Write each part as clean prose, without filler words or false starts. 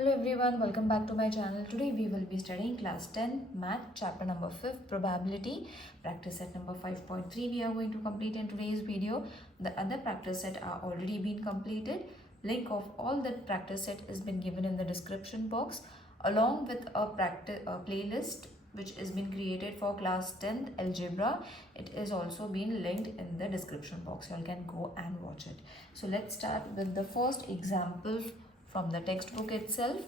Hello everyone, welcome back to my channel. Today we will be studying class 10 math chapter number 5 probability practice set number 5.3 we are going to complete in today's video. The other practice set are already been completed. Link of all that practice set has been given in the description box along with a playlist which has been created for class 10th algebra. It is also been linked in the description box. You can go and watch it. So let's start with the first example from the textbook itself.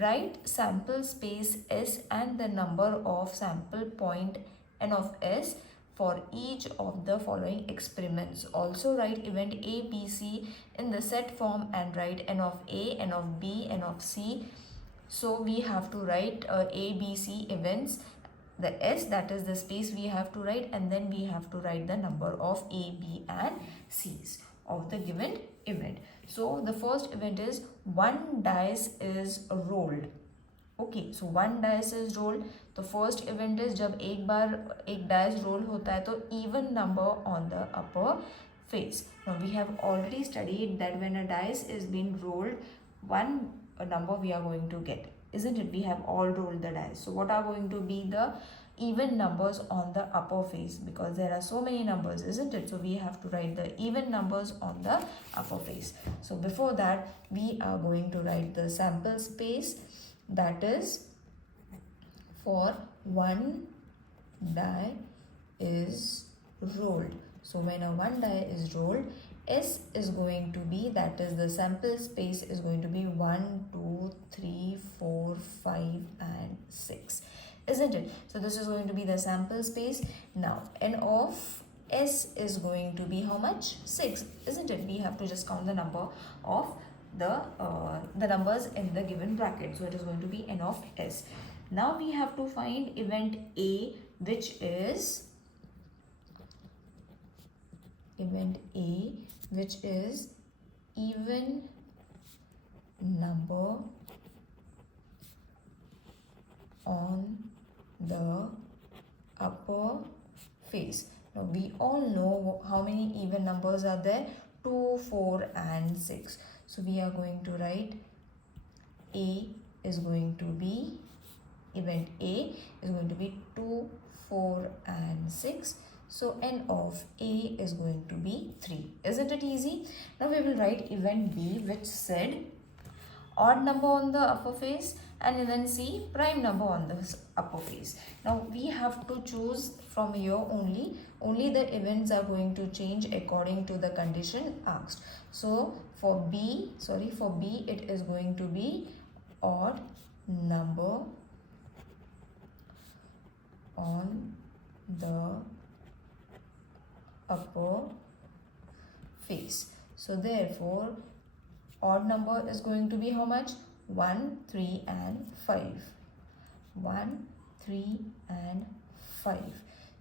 Write sample space S and the number of sample point n of S for each of the following experiments. Also write event A, B, C in the set form and write n of A, n of B, n of C. So we have to write A, B, C events. The S, that is the space we have to write, and then we have to write the number of A, B and C's of the given event. So the first event is one dice is rolled. Okay, so one dice is rolled. The first event is जब एक बार एक dice roll होता है तो even number on the upper face. Now we have already studied that when a dice is being rolled, one number we are going to get, isn't it? We have all rolled the dice. So what are going to be the even numbers on the upper face, because there are so many numbers, isn't it? So we have to write the even numbers on the upper face. So before that we are going to write the sample space, that is for one die is rolled. So when a one die is rolled, S is going to be, that is the sample space is going to be 1, 2, 3, 4, 5 and 6, isn't it? So this is going to be the sample space. Now n of S is going to be how much? 6, isn't it? We have to just count the number of the numbers in the given bracket. So it is going to be n of S. Now we have to find event A, which is even number on the upper face. Now we all know how many even numbers are there: 2, 4 and 6. So we are going to write A is going to be, event A is going to be 2, 4 and 6. So n of A is going to be 3. Isn't it easy? Now we will write event B, which said odd number on the upper face, and event C prime number on the upper face. Now we have to choose from here only the events are going to change according to the condition asked. So for B it is going to be odd number on the upper face. So therefore odd number is going to be how much? 1, 3 and 5. 1, 3 and 5.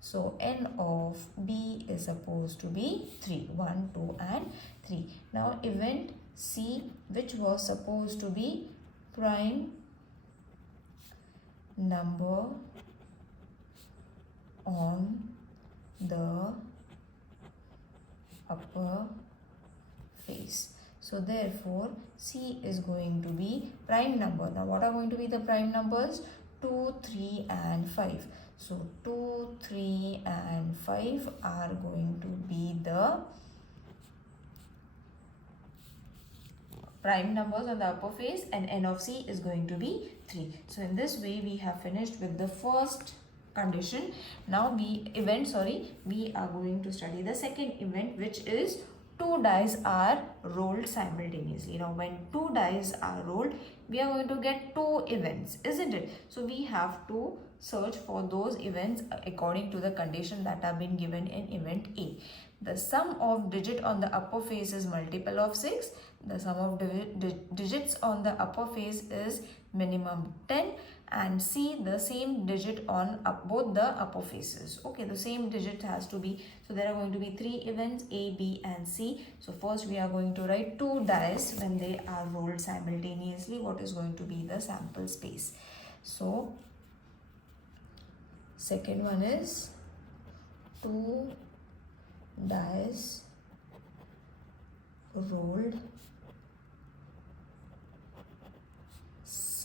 So n of B is supposed to be 3. 1, 2 and 3. Now event C, which was supposed to be prime number on the upper face. So therefore C is going to be prime number. Now what are going to be the prime numbers? 2, 3 and 5. So 2, 3 and 5 are going to be the prime numbers on the upper face, and n of C is going to be 3. So in this way we have finished with the first condition. Now we are going to study the second event, which is two dice are rolled simultaneously. Now when two dice are rolled, we are going to get two events, isn't it? So we have to search for those events according to the condition that have been given in event A. The sum of digit on the upper face is multiple of 6. The sum of digits on the upper face is minimum 10, and C, the same digit on both the upper faces. Okay, the same digit has to be, so there are going to be 3 events A, B and C. So first we are going to write two dice when they are rolled simultaneously. What is going to be the sample space? So second one is 2 dice rolled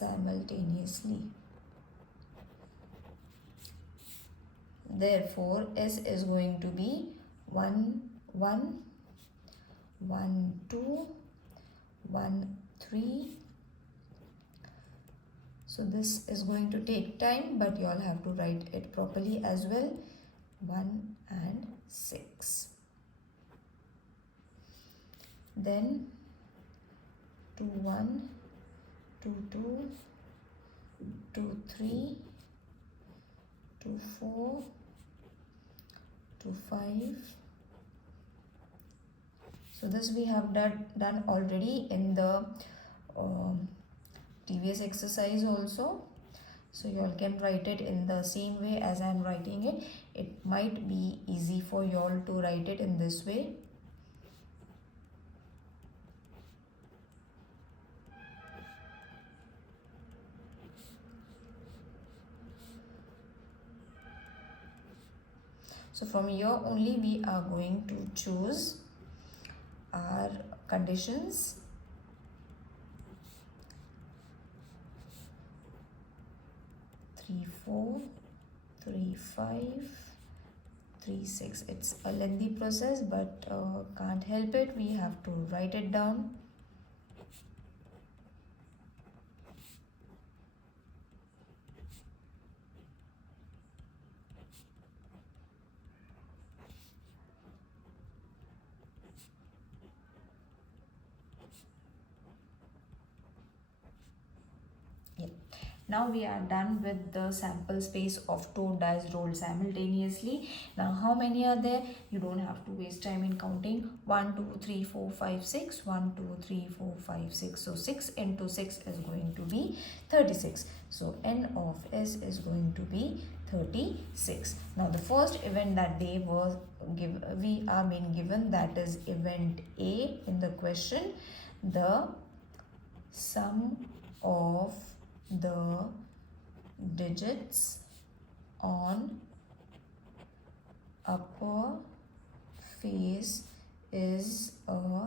simultaneously. Therefore, S is going to be 1, 1, 1, 2, 1, 3. So this is going to take time, but you all have to write it properly as well. 1 and 6. Then 2, 1, 2, 2, 2, 3, 2, 4, 2, 5. So this we have done already in the previous exercise also. So you all can write it in the same way as I am writing it. It might be easy for you all to write it in this way. So from here only we are going to choose our conditions. 3, 4, 3, 5, 3, 6. It's a lengthy process, but can't help it. We have to write it down. Now we are done with the sample space of 2 dice rolled simultaneously. Now how many are there? You don't have to waste time in counting. 1, 2, 3, 4, 5, 6. 1, 2, 3, 4, 5, 6. So 6 into 6 is going to be 36. So N of S is going to be 36. Now the first event that they was we are being given, that is event A in the question. The sum of the digits on upper face is a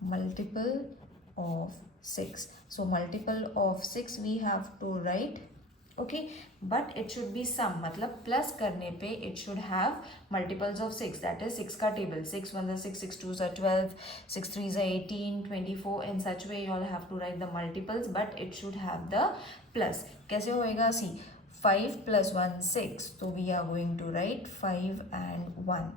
multiple of 6. So multiple of 6 we have to write. Okay, but it should be sum, मतलब plus करने पे it should have multiples of 6, that is 6 का table. 6 1 is 6, 6 2 is 12, 6 3 is 18, 24. In such way you all have to write the multiples, but it should have the plus. कैसे होएगा? See, 5 plus 1 6, so we are going to write 5 and 1.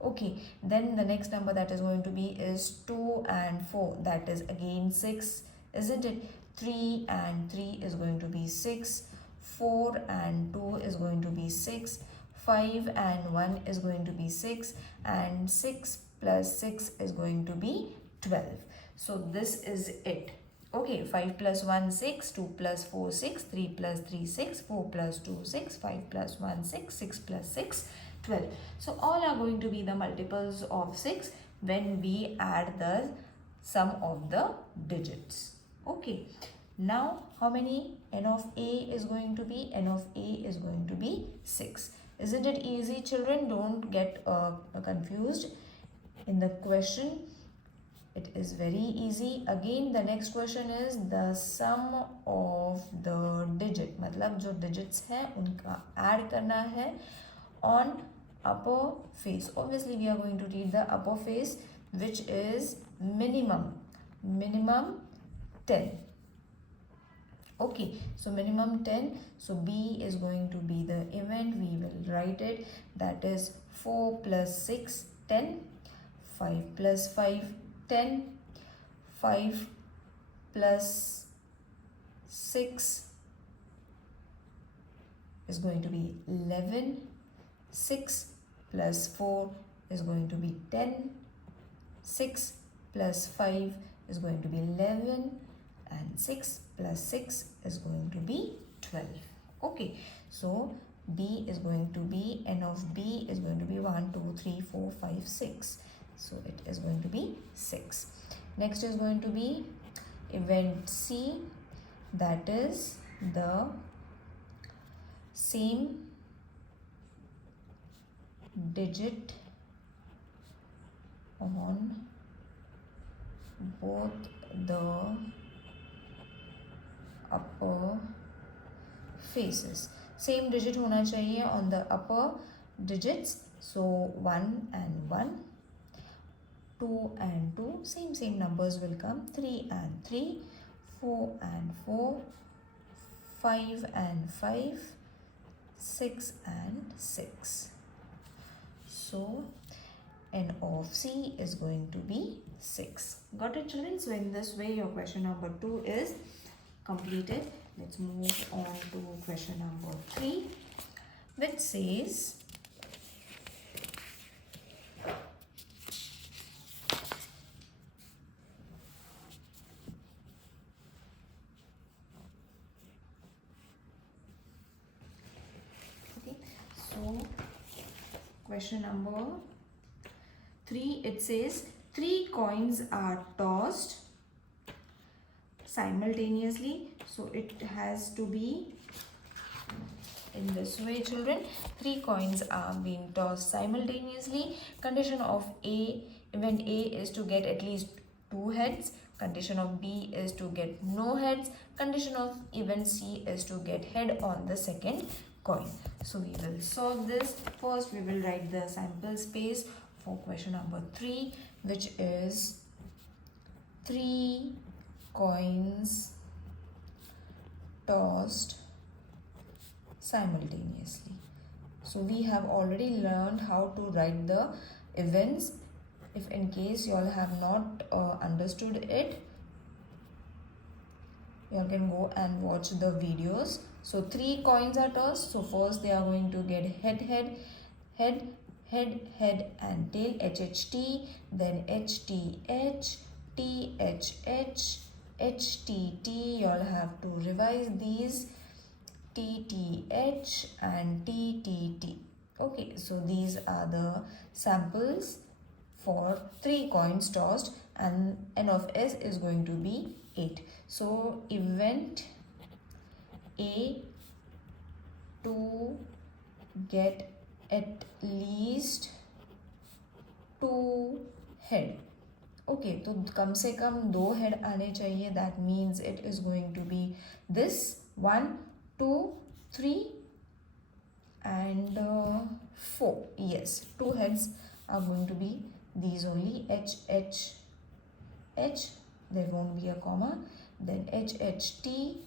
Okay, then the next number that is going to be is 2 and 4, that is again 6, isn't it? 3 and 3 is going to be 6. 4 and 2 is going to be 6. 5 and 1 is going to be 6. And 6 plus 6 is going to be 12. So this is it. Okay, 5 plus 1 6, 2 plus 4 6, 3 plus 3 6, 4 plus 2 6, 5 plus 1 6, 6 plus 6 12. So all are going to be the multiples of 6 when we add the sum of the digits. Okay. Now, how many? N of A is going to be? N of A is going to be 6. Isn't it easy, children? Don't get confused in the question. It is very easy. Again, the next question is the sum of the digit. मतलब जो digits है उनका add करना है on upper face. Obviously, we are going to read the upper face, which is minimum 10. Okay, so minimum 10. So B is going to be the event. We will write it. That is 4 plus 6, 10. 5 plus 5, 10. 5 plus 6 is going to be 11. 6 plus 4 is going to be 10. 6 plus 5 is going to be 11. And 6 plus 6 is going to be 12. Okay, so B is going to be, N of B is going to be 1, 2, 3, 4, 5, 6. So it is going to be 6. Next is going to be event C, that is the same digit on both the faces. Same digit होना चाहिए on the upper digits. So 1 and 1, 2 and 2, same numbers will come. 3 and 3, 4 and 4, 5 and 5, 6 and 6. So n of C is going to be 6. Got it, children? So in this way your question number 2 is completed. Let's move on to question number 3, which says question number 3, it says 3 coins are tossed simultaneously. So it has to be in this way, children. 3 coins are being tossed simultaneously. Condition of event A is to get at least 2 heads. Condition of B is to get no heads. Condition of event C is to get head on the second coin. So we will solve this. First we will write the sample space for question number 3, which is 3 coins tossed simultaneously. So we have already learned how to write the events. If in case you all have not understood it, you all can go and watch the videos. So 3 coins are tossed. So first they are going to get head, head, head, head, head and tail, HHT, then HTH, THH, HTT. You all have to revise these, TTH and TTT. Okay, so these are the samples for 3 coins tossed, and n of S is going to be 8. So event A to get at least 2 head. Okay, तो कम से कम 2 head आने चाहिए. That means it is going to be this 1, 2, 3 and 4. Yes, 2 heads are going to be these only. H, H, H, there won't be a comma. Then H, H, T,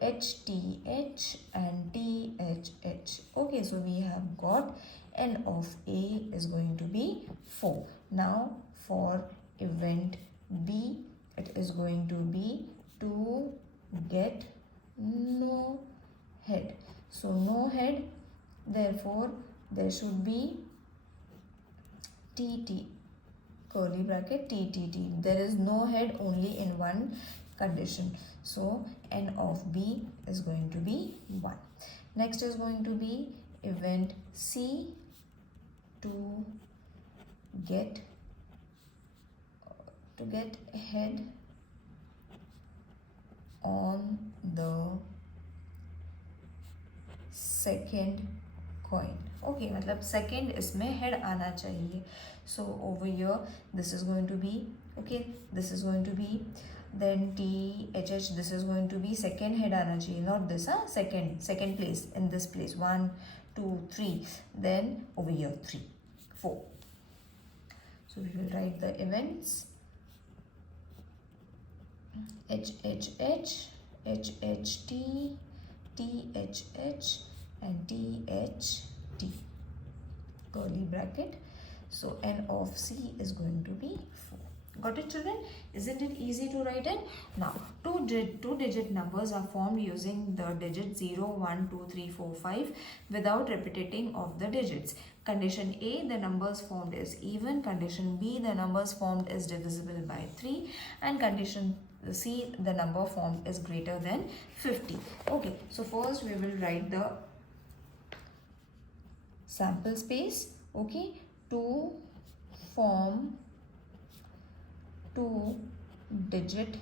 H, T, H and T, H, H. Okay, so we have got n of A is going to be 4. Now for event B, it is going to be to get no head. So no head, therefore there should be TT, curly bracket, TTT. There is no head only in one condition. So n of B is going to be 1. Next is going to be event C to get head on the second coin. Okay, मतलब second इसमें head आना चाहिए. So over here this is going to be, okay, this is going to be, then T, H, H, this is going to be second head आना चाहिए, not this, second place, in this place, 1, 2, 3, then over here 3, 4. So we will write the events H, H, H, H, H, T, T, H, H and T, H, T, curly bracket. So n of C is going to be 4. Got it, children? Isn't it easy to write it? Now, two digit numbers are formed using the digits 0, 1, 2, 3, 4, 5 without repeating of the digits. Condition A, the numbers formed is even. Condition B, the numbers formed is divisible by 3. And condition C, the number formed is greater than 50. Okay, so first we will write the sample space, okay, to form 2-digit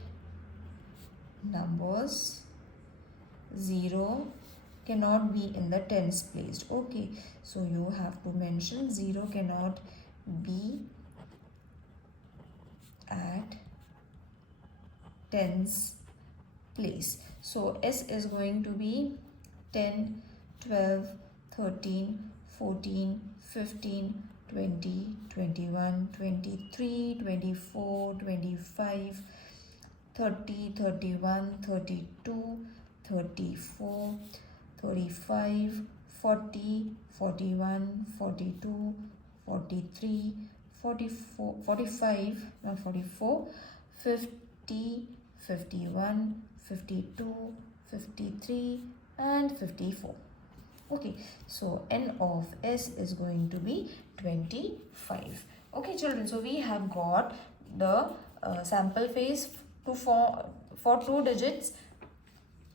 numbers. 0 cannot be in the tens place. Okay, so you have to mention 0 cannot be at tens place. So S is going to be 10, 12, 13, 14, 15, 20, 21, 23, 24, 25, 30, 31, 32, 34, 35, 40, 41, 42, 43, 44, 45, not 44, 50, 51, 52, 53 and 54. Okay, so n of s is going to be 25. Okay children, so we have got the sample phase to for 2 digits,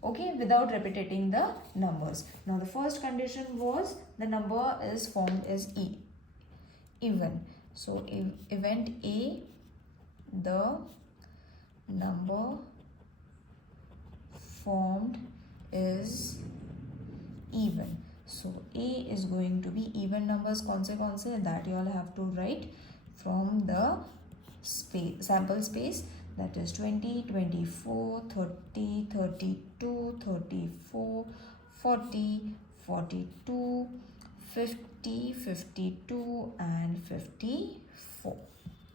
okay, without repeating the numbers. Now the first condition was the number is formed as even. So event A, the number formed is even. So A is going to be even numbers. कौन से that you all have to write from the space, sample space, that is 20, 24, 30, 32, 34, 40, 42, 50, 52 and 54.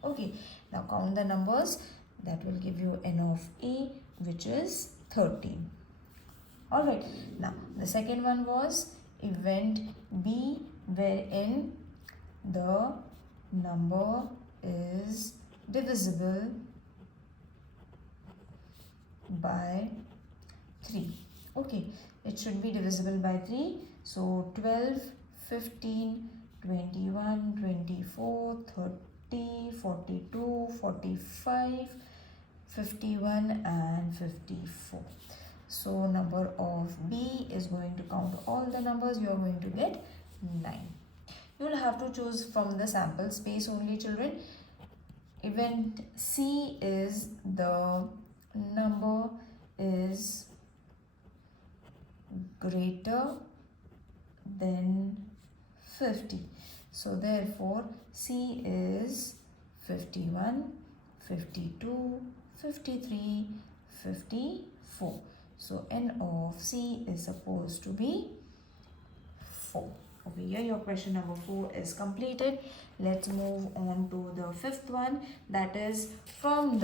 Okay, now count the numbers. That will give you n of A, which is 13. Alright, now the second one was event B, wherein the number is divisible by 3. Okay, it should be divisible by 3. So 12, 15, 21, 24, 30, 42, 45, 51 and 54. So number of B is going to count all the numbers. You are going to get 9. You will have to choose from the sample space only, children. Event C is the number is greater than 50. So therefore C is 51, 52, 53, 54. So n of C is supposed to be 4. Over here your question number 4 is completed. Let's move on to the fifth one, that is from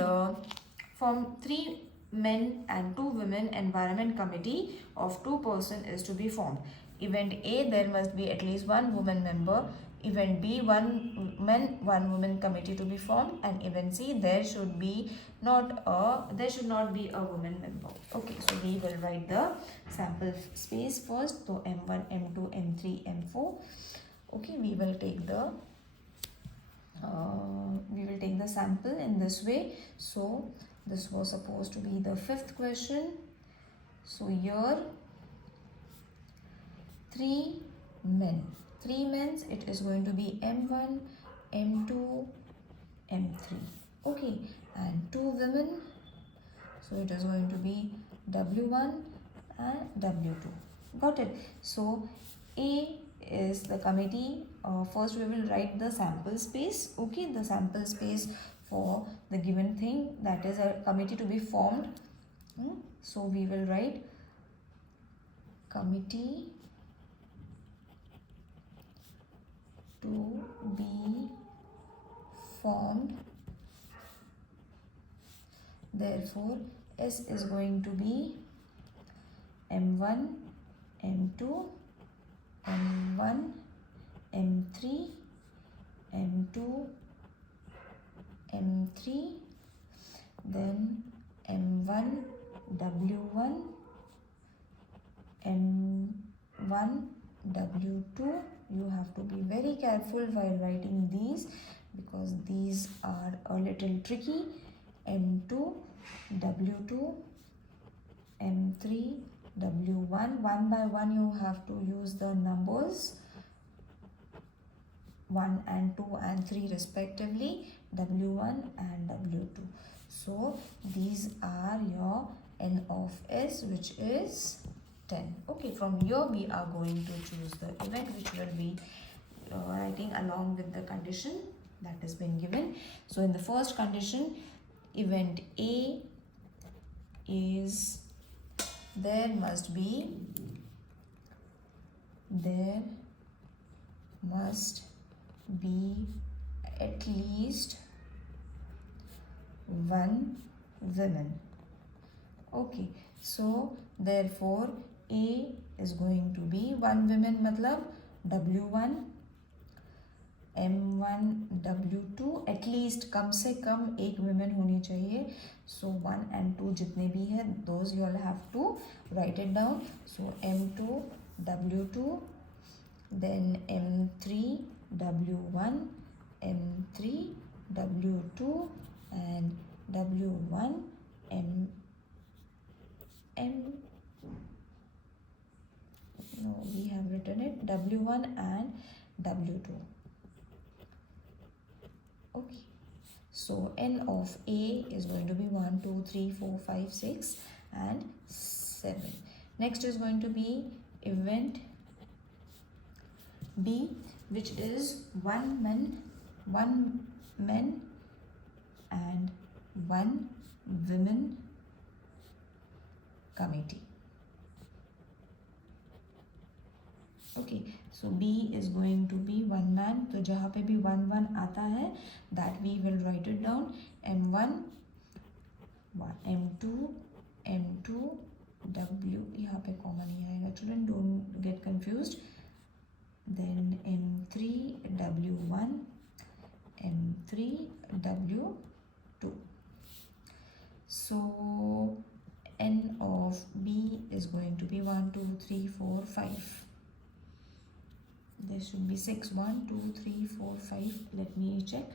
3 men and 2 women environment committee of 2 persons is to be formed. Event A, there must be at least 1 woman member. Event B, 1 men 1 woman committee to be formed, and event C, there should not be a woman member. Okay, so we will write the sample space first. So M1, M2, M3, M4. Okay, we will take the sample in this way. So this was supposed to be the fifth question. So here 3 men. 3 men, it is going to be M1, M2, M3. Okay, and 2 women, so it is going to be W1 and W2. Got it? So A is the committee. First we will write the sample space. Okay, the sample space for the given thing, that is a committee to be formed. So we will write committee to be formed. Therefore S is going to be M1, M2, M1, M3, M2, M3, then M1, W1, M1, W2. You have to be very careful while writing these because these are a little tricky. M2, W2, M3, W1. One by one you have to use the numbers 1 and 2 and 3 respectively, W1 and W2. So these are your N of S, which is 10. Okay, from here we are going to choose the event which will be writing along with the condition that has been given. So in the first condition, event A is there must be there must be at least one woman. Okay, so therefore A is going to be one woman, मतलब W1 M1 W2 at least, कम से कम एक women होनी चाहिए. So 1 and 2 जितने भी हैं, those you all have to write it down. So M2 W2, then M3 W1, M3 W2 and W1 we have written it W1 and W2. Okay, so N of A is going to be 1, 2, 3, 4, 5, 6 and 7. Next is going to be event B, which is one man and one women committee. Okay, so B is going to be one man. तो जहाँ पे भी 1 1 आता है, that we will write it down. M1 M2 W, यहाँ पे common नहीं आएगा, children don't get confused. Then M3 W1 M3 W2. So N of B is going to be 1 2 3 4 5. There should be 6. 1 2 3 4 5. Let me check.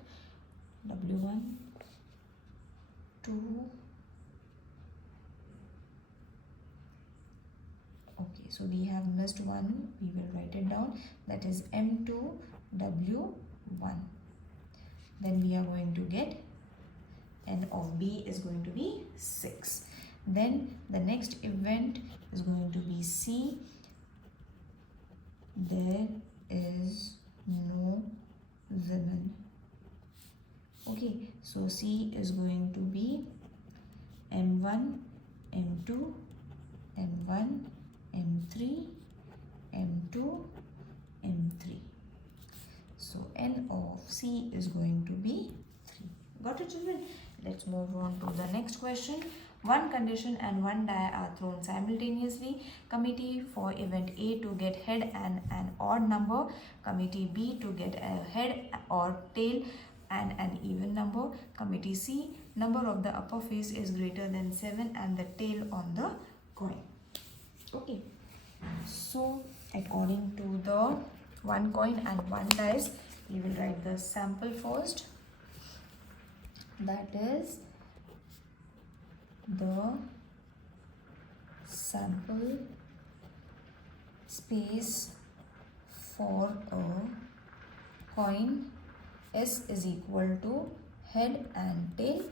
W1 2. Okay, so we have missed one. We will write it down. That is M2 W1. Then we are going to get N of B is going to be 6. Then the next event is going to be C. There is no women. Okay, so C is going to be M1 M2 M1 M3 M2 M3. So N of C is going to be 3. Got it, children? Let's move on to the next question. One condition and one die are thrown simultaneously. Committee for event A to get head and an odd number. Committee B to get a head or tail and an even number. Committee C, number of the upper face is greater than 7 and the tail on the coin. Okay, so according to the one coin and one dice, we will write the sample first. That is the sample space for a coin S is equal to head and tail.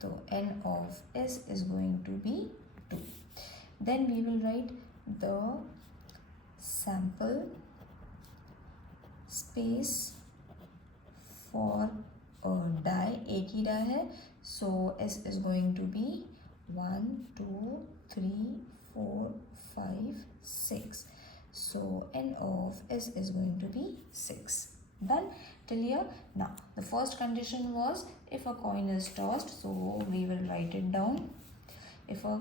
So N of S is going to be 2. Then we will write the sample space for a die. एक ही die है, so S is going to be 1 2 3 4 5 6. So N of S is going to be 6. Done till here. Now the first condition was if a coin is tossed, so we will write it down. If a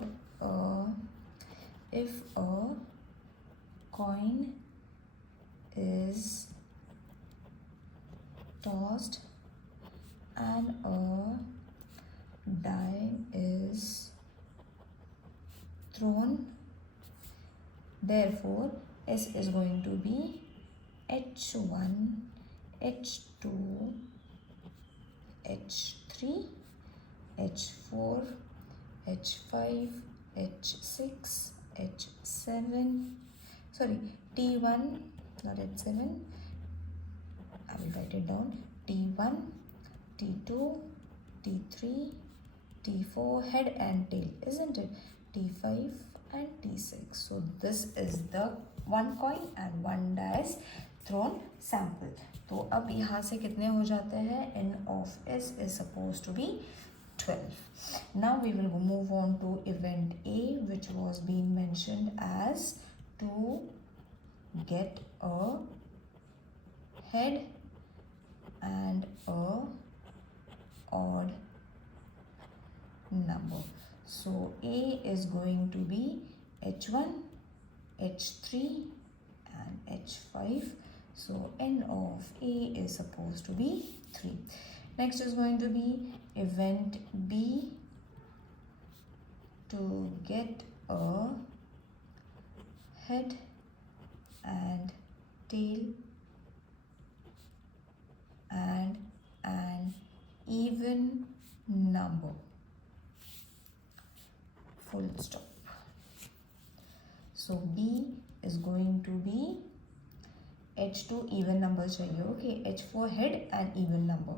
coin is tossed and a die is thrown, therefore S is going to be H1 H2 H3 H4 H5 H6 H7, sorry, T1, not H7, I will write it down. T1 T2 T3 T4, head and tail, isn't it? T5 and T6. So this is the one coin and one dice thrown sample. तो अब यहाँ से कितने हो जाते हैं? N of S is supposed to be 12. Now we will move on to event A, which was being mentioned as 2 get a head and a odd number. So A is going to be H1, H3 and H5. So N of A is supposed to be 3. Next is going to be event B to get a head and tail and an even number. Full stop. So B is going to be H2 even number chahiye. Okay, H4 head and even number.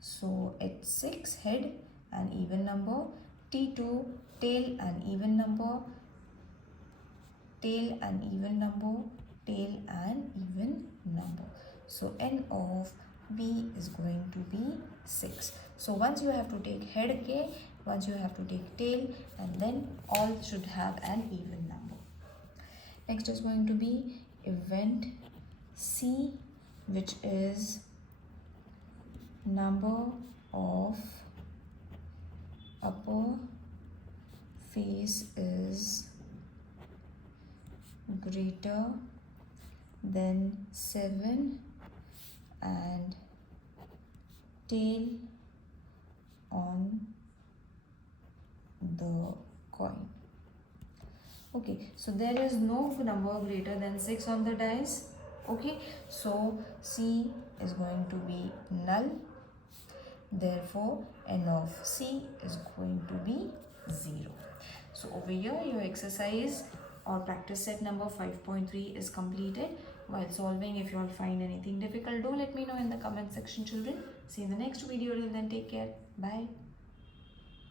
So H6 head and even number, T2 tail and even number, tail and even number, tail and even number. So N of B is going to be 6. So once you have to take head K, once you have to take tail, and then all should have an even number. Next is going to be event C, which is number of upper face is greater than 7 and tail on the coin. Okay, so there is no number greater than 6 on the dice. Okay, so C is going to be null. Therefore, N of C is going to be 0. So over here, your exercise or practice set number 5.3 is completed. While solving, if you all find anything difficult, do let me know in the comment section, children. See you in the next video. Till then, take care. Bye.